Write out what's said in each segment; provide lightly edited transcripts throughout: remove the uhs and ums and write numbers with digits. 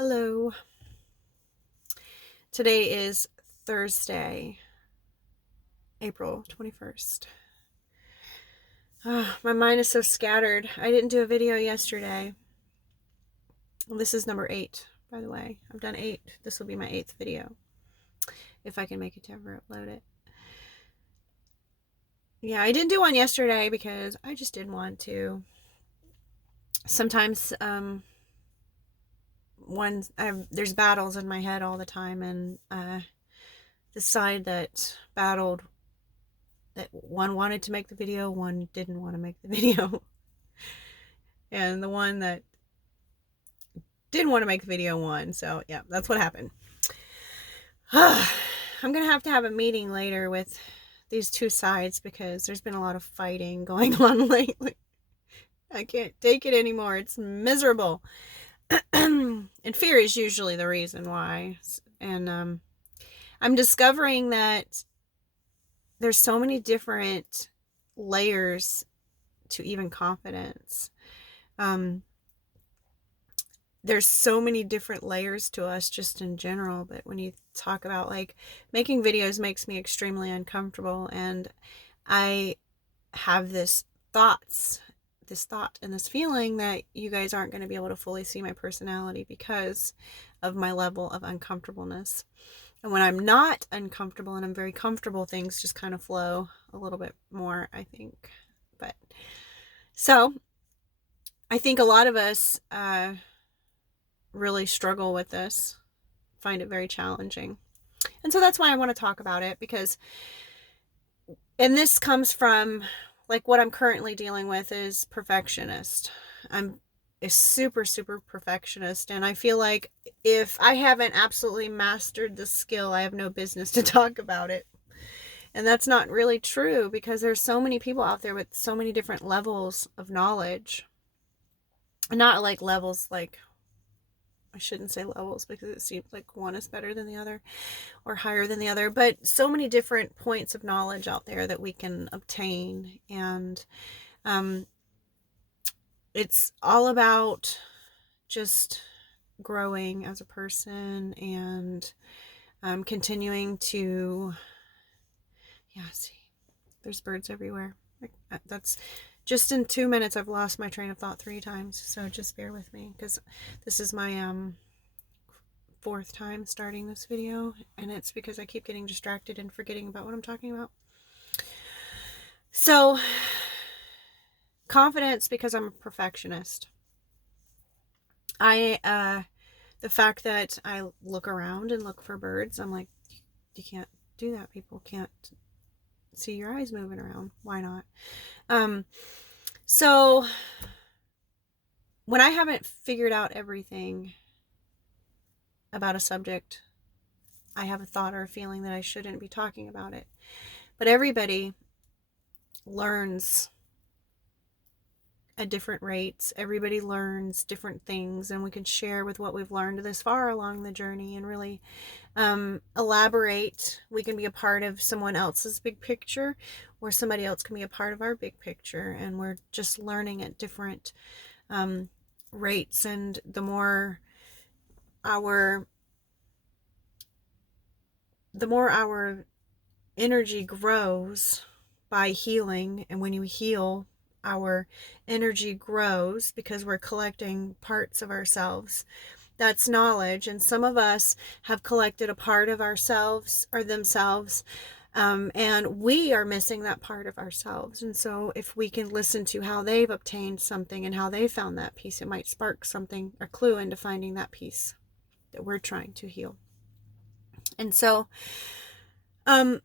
Hello. Today is Thursday, April 21st. My mind is so scattered. I didn't do a video yesterday. This is number 8, by the way. I've done 8. This will be my 8th video, if I can make it to ever upload it. Yeah, I didn't do one yesterday because I just didn't want to. Sometimes there's battles in my head all the time, and the side that battled, that one wanted to make the video, one didn't want to make the video. And the one that didn't want to make the video won. So yeah, that's what happened. I'm gonna have a meeting later with these two sides because there's been a lot of fighting going on lately. I can't take it anymore. It's miserable. And fear is usually the reason why. And I'm discovering that there's so many different layers to even confidence. There's so many different layers to us just in general, but when you talk about, like, making videos makes me extremely uncomfortable, and I have this thought and this feeling that you guys aren't going to be able to fully see my personality because of my level of uncomfortableness. And when I'm not uncomfortable and I'm very comfortable, things just kind of flow a little bit more, I think. But so I think a lot of us really struggle with this, find it very challenging. And so that's why I want to talk about it, and this comes from, like, what I'm currently dealing with is perfectionist. I'm a super perfectionist, and I feel like if I haven't absolutely mastered the skill, I have no business to talk about it. And that's not really true, because there's so many people out there with so many different levels of knowledge. Not like levels, like, I shouldn't say levels because it seems like one is better than the other or higher than the other, but so many different points of knowledge out there that we can obtain. And it's all about just growing as a person and continuing to, yeah, see, there's birds everywhere. That's just, in 2 minutes I've lost my train of thought 3 times, so just bear with me, because this is my 4th time starting this video, and it's because I keep getting distracted and forgetting about what I'm talking about. So, confidence, because I'm a perfectionist. The fact that I look around and look for birds, I'm like, you can't do that. People can't see your eyes moving around. Why not? So when I haven't figured out everything about a subject, I have a thought or a feeling that I shouldn't be talking about it. But everybody learns at different rates. Everybody learns different things, and we can share with what we've learned this far along the journey and really elaborate. We can be a part of someone else's big picture, or somebody else can be a part of our big picture, and we're just learning at different rates. And the more our energy grows by healing, and when you heal, our energy grows because we're collecting parts of ourselves. That's knowledge, and some of us have collected a part of ourselves or themselves, and we are missing that part of ourselves. And so if we can listen to how they've obtained something and how they found that piece, it might spark something, a clue into finding that piece that we're trying to heal. And so I'm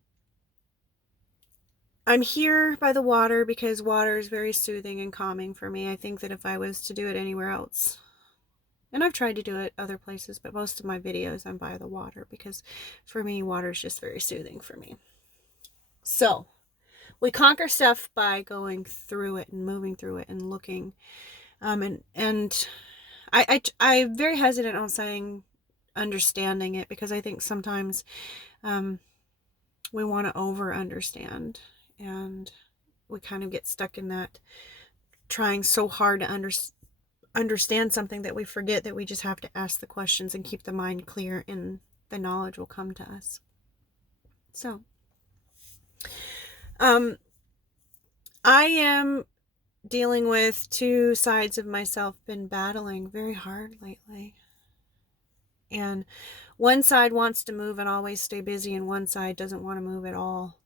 here by the water because water is very soothing and calming for me. I think that if I was to do it anywhere else, and I've tried to do it other places, but most of my videos I'm by the water, because for me, water is just very soothing for me. So we conquer stuff by going through it and moving through it and looking. I'm very hesitant on saying understanding it, because I think sometimes we want to over understand, and we kind of get stuck in that, trying so hard to understand something, that we forget that we just have to ask the questions and keep the mind clear, and the knowledge will come to us. So, I am dealing with two sides of myself, been battling very hard lately. And one side wants to move and always stay busy, and one side doesn't want to move at all.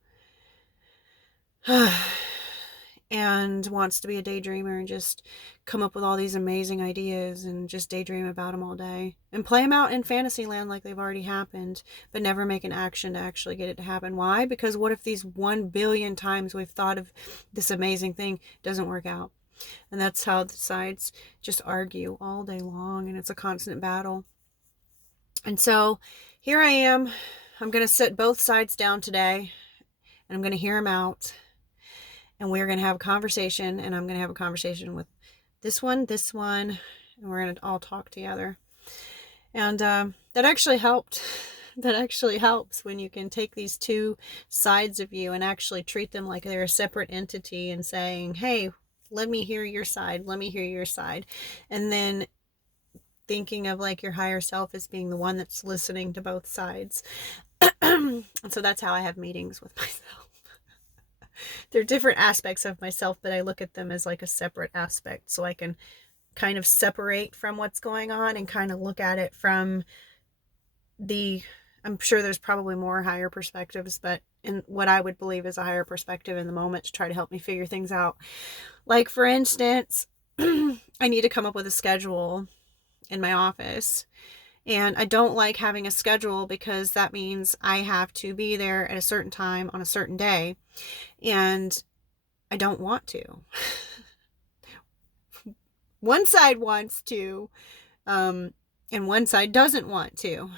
And wants to be a daydreamer and just come up with all these amazing ideas and just daydream about them all day and play them out in fantasy land like they've already happened, but never make an action to actually get it to happen. Why? Because what if these 1 billion times we've thought of this amazing thing doesn't work out? And that's how the sides just argue all day long, and it's a constant battle. And so here I am. I'm going to sit both sides down today, and I'm going to hear them out. And we're going to have a conversation, and I'm going to have a conversation with this one, and we're going to all talk together. And that actually helped. That actually helps when you can take these two sides of you and actually treat them like they're a separate entity, and saying, hey, let me hear your side. Let me hear your side. And then thinking of like your higher self as being the one that's listening to both sides. And so that's how I have meetings with myself. They're different aspects of myself, but I look at them as like a separate aspect, so I can kind of separate from what's going on and kind of look at it from I'm sure there's probably more higher perspectives, but in what I would believe is a higher perspective in the moment to try to help me figure things out. Like, for instance, I need to come up with a schedule in my office. And I don't like having a schedule, because that means I have to be there at a certain time on a certain day. And I don't want to. One side wants to, and one side doesn't want to.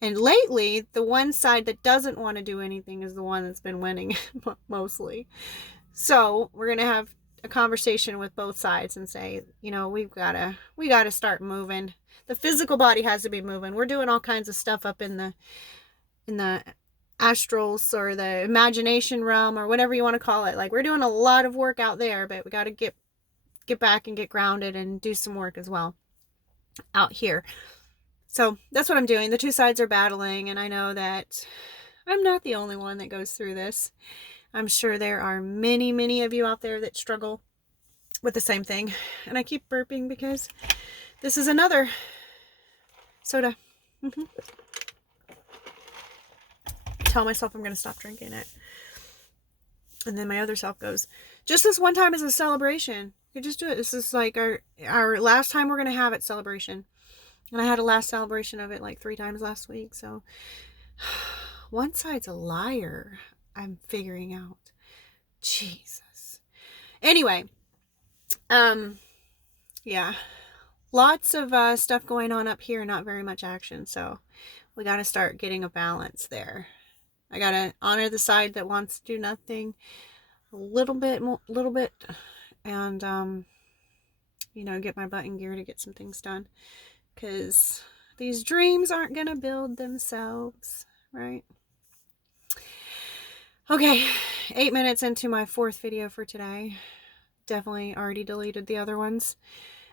And lately, the one side that doesn't want to do anything is the one that's been winning mostly. So we're going to have a conversation with both sides and say, we got to start moving. The physical body has to be moving. We're doing all kinds of stuff up in the astrals, or the imagination realm, or whatever you want to call it. Like, we're doing a lot of work out there, but we got to get back and get grounded and do some work as well out here. So that's what I'm doing. The two sides are battling, and I know that I'm not the only one that goes through this. I'm sure there are many, many of you out there that struggle with the same thing. And I keep burping because this is another soda. Tell myself I'm going to stop drinking it. And then my other self goes, just this one time is a celebration. You just do it. This is like our last time we're going to have it celebration. And I had a last celebration of it like 3 times last week. So one side's a liar. I'm figuring out. Jesus. Anyway, yeah, lots of stuff going on up here, not very much action. So we got to start getting a balance there. I got to honor the side that wants to do nothing a little bit, and, get my butt in gear to get some things done, because these dreams aren't going to build themselves, right? Okay, 8 minutes into my 4th video for today. Definitely already deleted the other ones.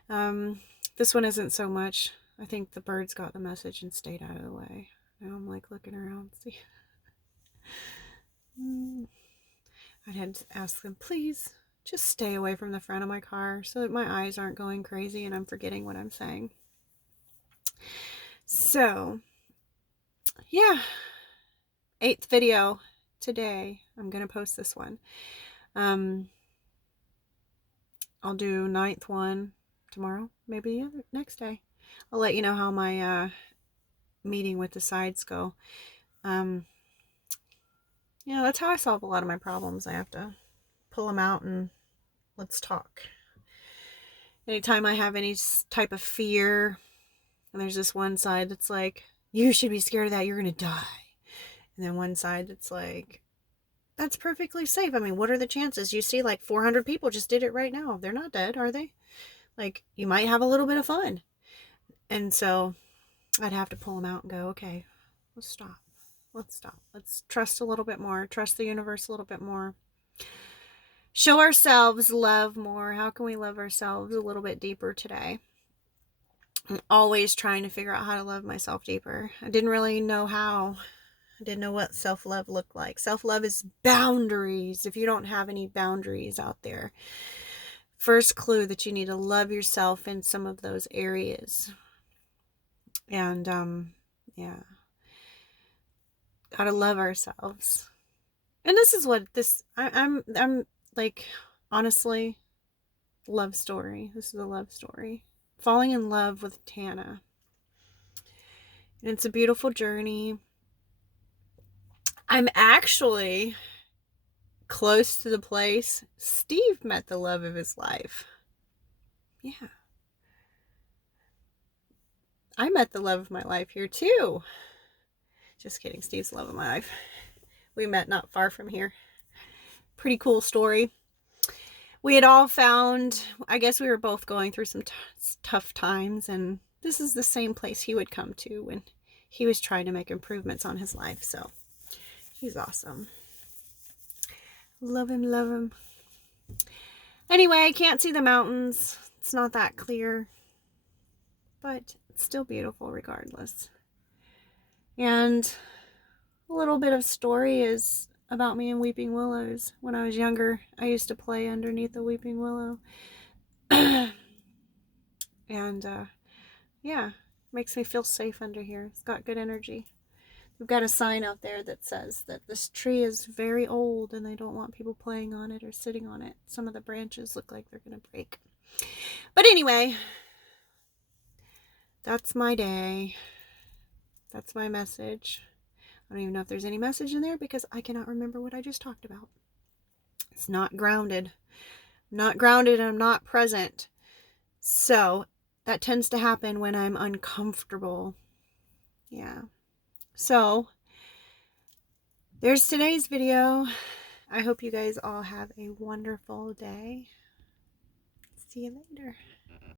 This one isn't so much. I think the birds got the message and stayed out of the way. Now I'm like looking around. See, I'd had to ask them, please just stay away from the front of my car so that my eyes aren't going crazy and I'm forgetting what I'm saying. So, yeah, 8th video today. I'm going to post this one. I'll do 9th one tomorrow, maybe the next day. I'll let you know how my meeting with the sides go. That's how I solve a lot of my problems. I have to pull them out and let's talk. Anytime I have any type of fear, and there's this one side that's like, you should be scared of that, you're gonna die. And then one side that's like, that's perfectly safe. I mean, what are the chances? You see, like 400 people just did it right now. They're not dead, are they? Like, you might have a little bit of fun. And so I'd have to pull them out and go, okay, let's stop. Let's trust a little bit more. Trust the universe a little bit more. show ourselves love more. How can we love ourselves a little bit deeper today? I'm always trying to figure out how to love myself deeper. I didn't really know how. I didn't know what self-love looked like. Self-love is boundaries. If you don't have any boundaries out there, first clue that you need to love yourself in some of those areas. And yeah, gotta love ourselves. And this is what this I'm like, honestly, love story. This is a love story. Falling in love with Tana. And it's a beautiful journey. I'm actually close to the place Steve met the love of his life. Yeah. I met the love of my life here too. Just kidding. Steve's the love of my life. We met not far from here. Pretty cool story. We had all found, I guess we were both going through some tough times, and this is the same place he would come to when he was trying to make improvements on his life. So he's awesome. Love him, love him. Anyway, I can't see the mountains. It's not that clear, but it's still beautiful regardless. And a little bit of story is about me and weeping willows. When I was younger, I used to play underneath a weeping willow. And yeah, makes me feel safe under here. It's got good energy. We've got a sign out there that says that this tree is very old and they don't want people playing on it or sitting on it. Some of the branches look like they're going to break. But anyway, that's my day. That's my message. I don't even know if there's any message in there because I cannot remember what I just talked about. It's not grounded. I'm not grounded and I'm not present. So that tends to happen when I'm uncomfortable. Yeah. So there's today's video. I hope you guys all have a wonderful day. See you later.